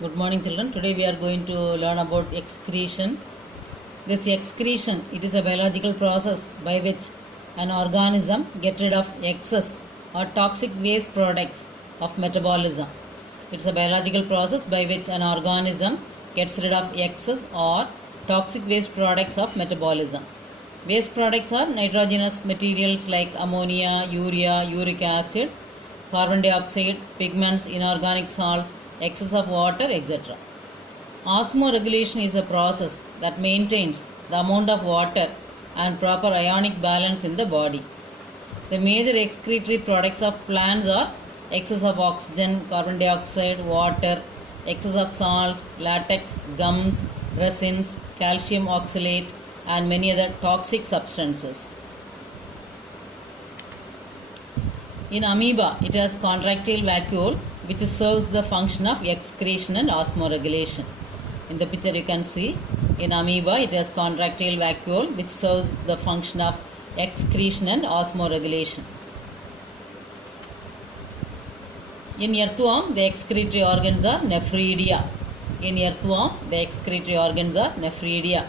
Good morning, children. Today we are going to learn about excretion. This excretion, it is a biological process by which an organism gets rid of excess or toxic waste products of metabolism. It's a biological process by which an organism gets rid of excess or toxic waste products of metabolism. Waste products are nitrogenous materials like ammonia, urea, uric acid, carbon dioxide, pigments, inorganic salts, excess of water, etc. Osmoregulation is a process that maintains the amount of water and proper ionic balance in the body. The major excretory products of plants are excess of oxygen, carbon dioxide, water, excess of salts, latex, gums, resins, calcium oxalate, and many other toxic substances. In amoeba, it has contractile vacuole which serves the function of excretion and osmoregulation. In the picture you can see, in amoeba it has contractile vacuole which serves the function of excretion and osmoregulation. In earthworm, the excretory organs are nephridia. In earthworm, the excretory organs are nephridia.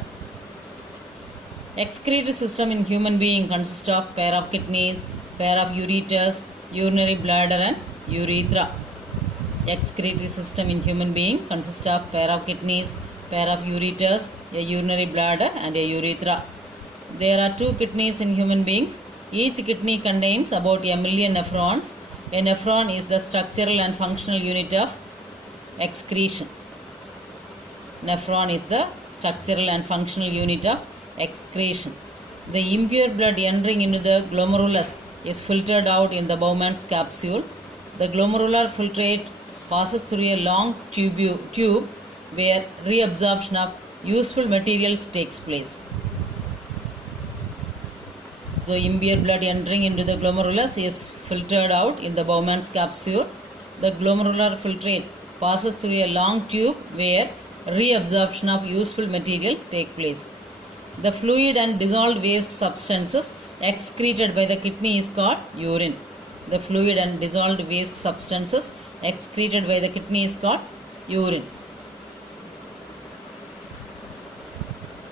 Excretory system in human being consists of pair of kidneys, pair of ureters, urinary bladder and urethra. Excretory system in human being consists of pair of kidneys, pair of ureters, a urinary bladder and a urethra. There are two kidneys in human beings. Each kidney contains about a million nephrons. A nephron is the structural and functional unit of excretion. Nephron is the structural and functional unit of excretion. The impure blood entering into the glomerulus is filtered out in the Bowman's capsule. The glomerular filtrate passes through a long tube where reabsorption of useful materials takes place. So impure blood entering into the glomerulus is filtered out in the Bowman's capsule. The glomerular filtrate passes through a long tube where reabsorption of useful material takes place. The fluid and dissolved waste substances excreted by the kidney is called urine. The fluid and dissolved waste substances excreted by the kidney is called urine.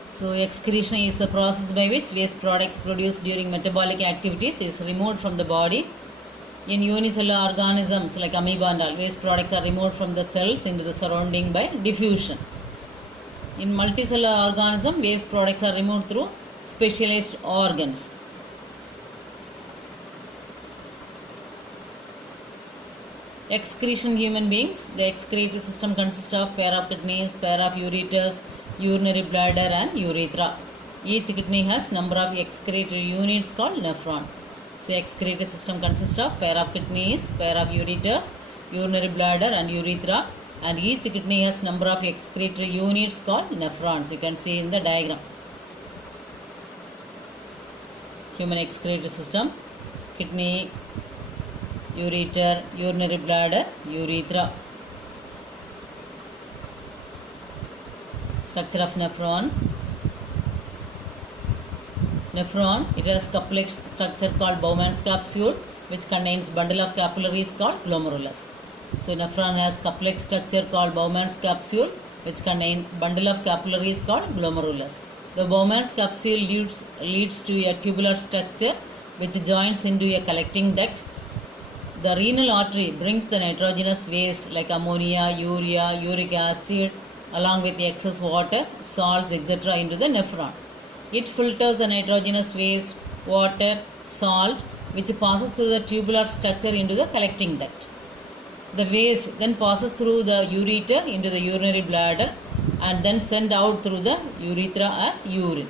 So excretion is the process by which waste products produced during metabolic activities is removed from the body. In unicellular organisms like amoeba and all, waste products are removed from the cells into the surrounding by diffusion. In multicellular organism, waste products are removed through specialized organs. Excretion in human beings. The excretory system consists of pair of kidneys, pair of ureters, urinary bladder and urethra. Each kidney has number of excretory units called nephron. So excretory system consists of pair of kidneys, pair of ureters, urinary bladder and urethra, and each kidney has number of excretory units called nephrons. You can see in the diagram. Human excretory system: kidney, ureter, urinary bladder, urethra. Structure of nephron. Nephron, it has complex structure called Bowman's capsule which contains bundle of capillaries called glomerulus. So nephron has complex structure called Bowman's capsule which contains bundle of capillaries called glomerulus. The Bowman's capsule leads to a tubular structure which joins into a collecting duct. The renal artery brings the nitrogenous waste like ammonia, urea, uric acid along with the excess water, salts, etc. into the nephron. It filters the nitrogenous waste, water, salt which passes through the tubular structure into the collecting duct. The waste then passes through the ureter into the urinary bladder and then sent out through the urethra as urine.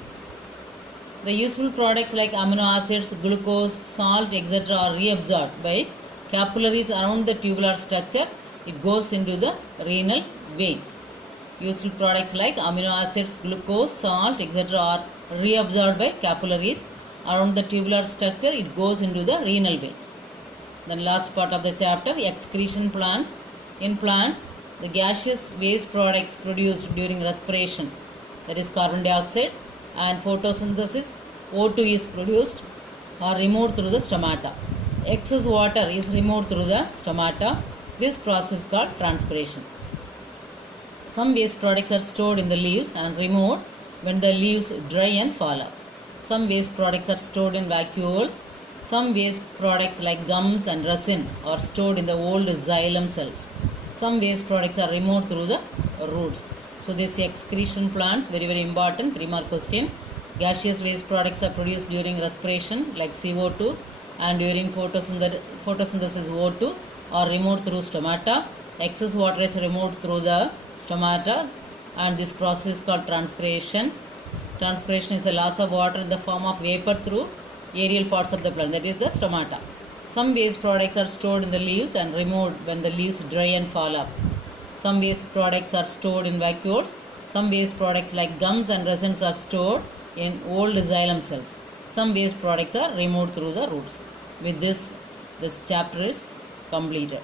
The useful products like amino acids, glucose, salt, etc. are reabsorbed by capillaries around the tubular structure. It goes into the renal vein. Useful products like amino acids, glucose, salt, etc. are reabsorbed by capillaries around the tubular structure. It goes into the renal vein. Then last part of the chapter, excretion plants. In plants, the gaseous waste products produced during respiration, that is carbon dioxide, and photosynthesis, O2 is produced or removed through the stomata. Excess water is removed through the stomata. This process is called transpiration. Some waste products are stored in the leaves and removed when the leaves dry and fall off. Some waste products are stored in vacuoles. Some waste products like gums and resin are stored in the old xylem cells. Some waste products are removed through the roots. So this excretion plants, very very important, 3-mark question. Gaseous waste products are produced during respiration like CO2 and during photosynthesis O2 are removed through stomata. Excess water is removed through the stomata and this process is called transpiration. Transpiration is the loss of water in the form of vapor through aerial parts of the plant, that is the stomata. Some waste products are stored in the leaves and removed when the leaves dry and fall off. Some waste products are stored in vacuoles. Some waste products like gums and resins are stored in old xylem cells. Some waste products are removed through the roots. With this chapter is completed.